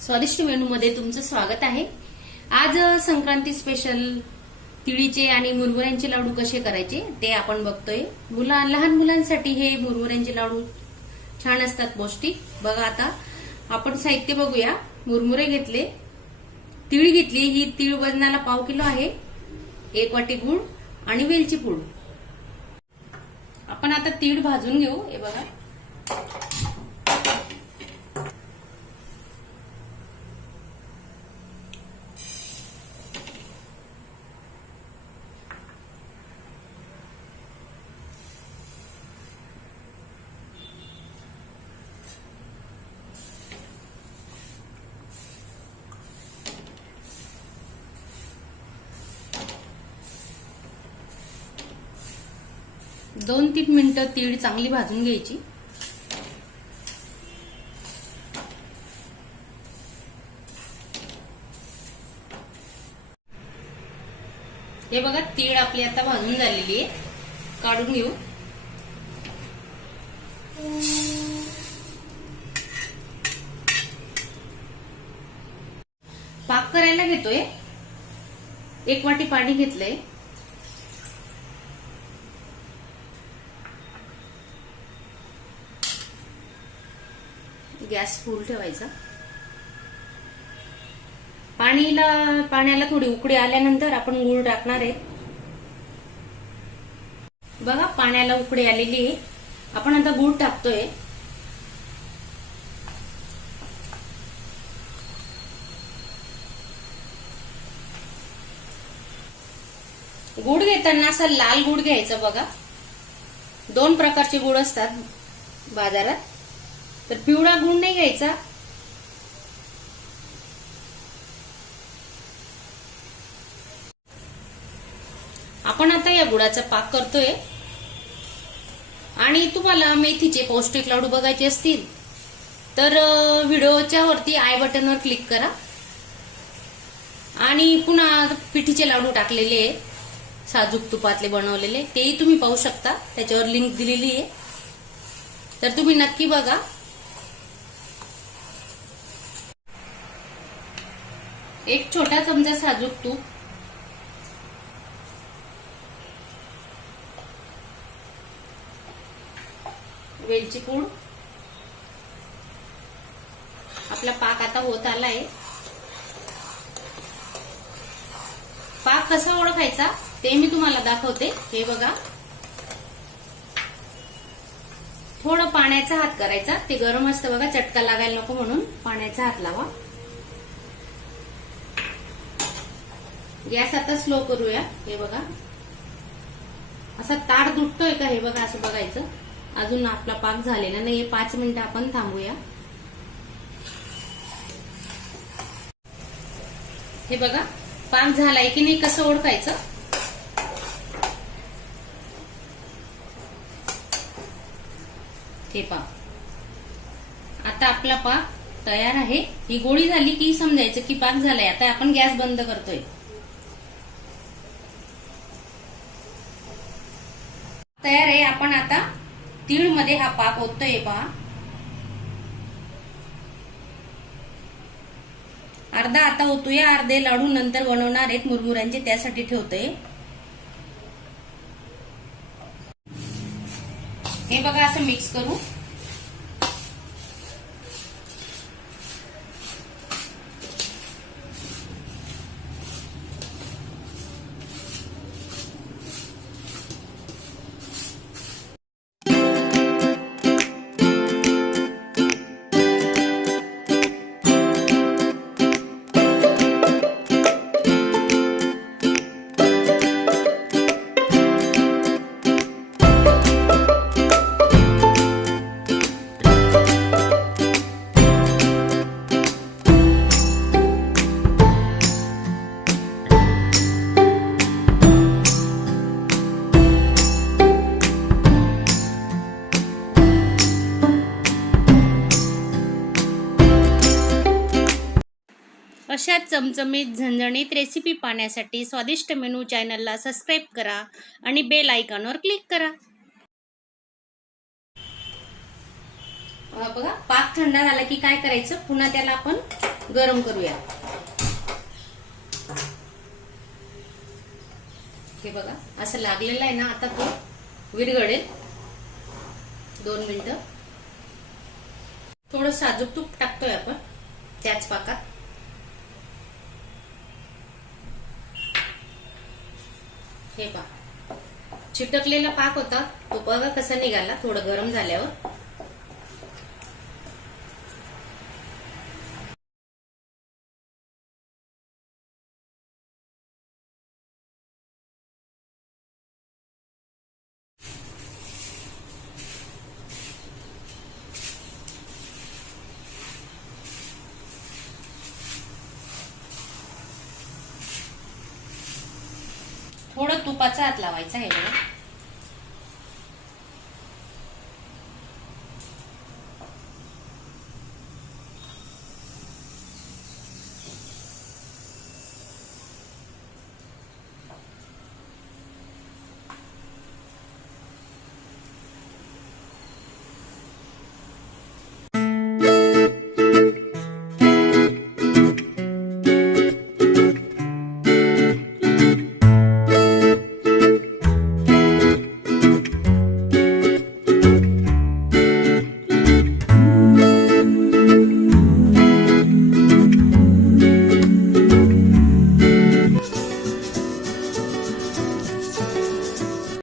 स्वादिष्ट मेनूमध्ये तुमचं स्वागत आहे. आज संक्रांती स्पेशल तिळीचे आणि मुरमुऱ्यांचे लाडू कसे करायचे ते आपण बघतोय. मुला लहान मुलांसाठी हे मुरमुऱ्यांचे लाडू छान असतात पौष्टिक. बघा आता आपण साहित्य बघूया. मुरमुरे घेतले. तीळ घेतली. ही तीळ वजनाला पाव किलो आहे. एक वाटी गुळ आणि वेलची पूड. आपण आता तीळ भाजून घेऊ. हे बघा. दोन तीन मिनिटं तीळ चांगली भाजून घ्यायची. हे बघा तीळ आपली आता भाजून झालेली आहे. काढून घेऊ. पाक करायला घेतोय. एक वाटी पाणी घेतलंय. गॅस फुल ठेवायचा. पाणीला पाण्याला थोडी उकडी आल्यानंतर आपण गुळ टाकणार आहे. बघा पाण्याला उकडी आलेली आहे. आपण आता गुळ टाकतोय. गुळ घेताना असा लाल गुड घ्यायचा बघा. दोन प्रकारचे गुड असतात बाजारात. तर पिवळा गुळ नाही घ्यायचा. आपण आता या गुळाचा पाक करतोय. आणि तुम्हाला मेथीचे पौष्टिक लाडू बघायचे असतील तर व्हिडिओच्या वरती आय बटनवर क्लिक करा. आणि पुन्हा पिठीचे लाडू टाकलेले साजूक तुपातले बनवलेले तेही तुम्ही पाहू शकता. त्याच्यावर लिंक दिलेली आहे. तर तुम्ही नक्की बघा. एक छोटा चमचा साजूक तूप. वेलची पूड. आपला पाक आता होत आलाय. पाक कसा ओळखायचा ते मी तुम्हाला दाखवते. हे बघा. थोडं पाण्याचा हात करायचा. ते गरम असतं बघा. चटका लागायला नको म्हणून पाण्याचा हात लावा. गॅस आता स्लो करूया हे बघा. असा ताट दुटतोय का हे बघा असं बघायचं. अजून आपला पाक झालेला नाही पाच मिनिटं आपण थांबूया. हे बघा पाक झालाय की नाही कसं ओळखायचं? हे पाक आता आपला पाक तयार आहे. ही गोळी झाली की समजायचं की पाक झालाय. आता आपण गॅस बंद करतोय. तयार आहे. आपण आता तीळमध्ये हा पाक ओततोय पहा अर्धा आता होतोय अर्धे लाडू नंतर बनवणार आहेत. मुरमुऱ्यांचे त्यासाठी ठेवतोय. हे बघा असं मिक्स करू. अशा चमचमीत झणझणीत रेसिपी पाहण्यासाठी स्वादिष्ट मेनू चॅनलला सबस्क्राईब करा आणि बेल आयकॉनवर क्लिक करा. बघा पाक थंड झाला की काय करायचं? पुन्हा त्याला आपण गरम करूया. हे बघा असं लागलेलं आहे ना आता तो विरगडेल दोन मिनिटं. थोडं साजूक तूप टाकतोय आपण त्याच पाकात. हे पहा. चिटकलेला पाक होता तो बघा कसा निघाला थोडं गरम झाल्यावर थोडं तुपाचा हात लावायचा आहे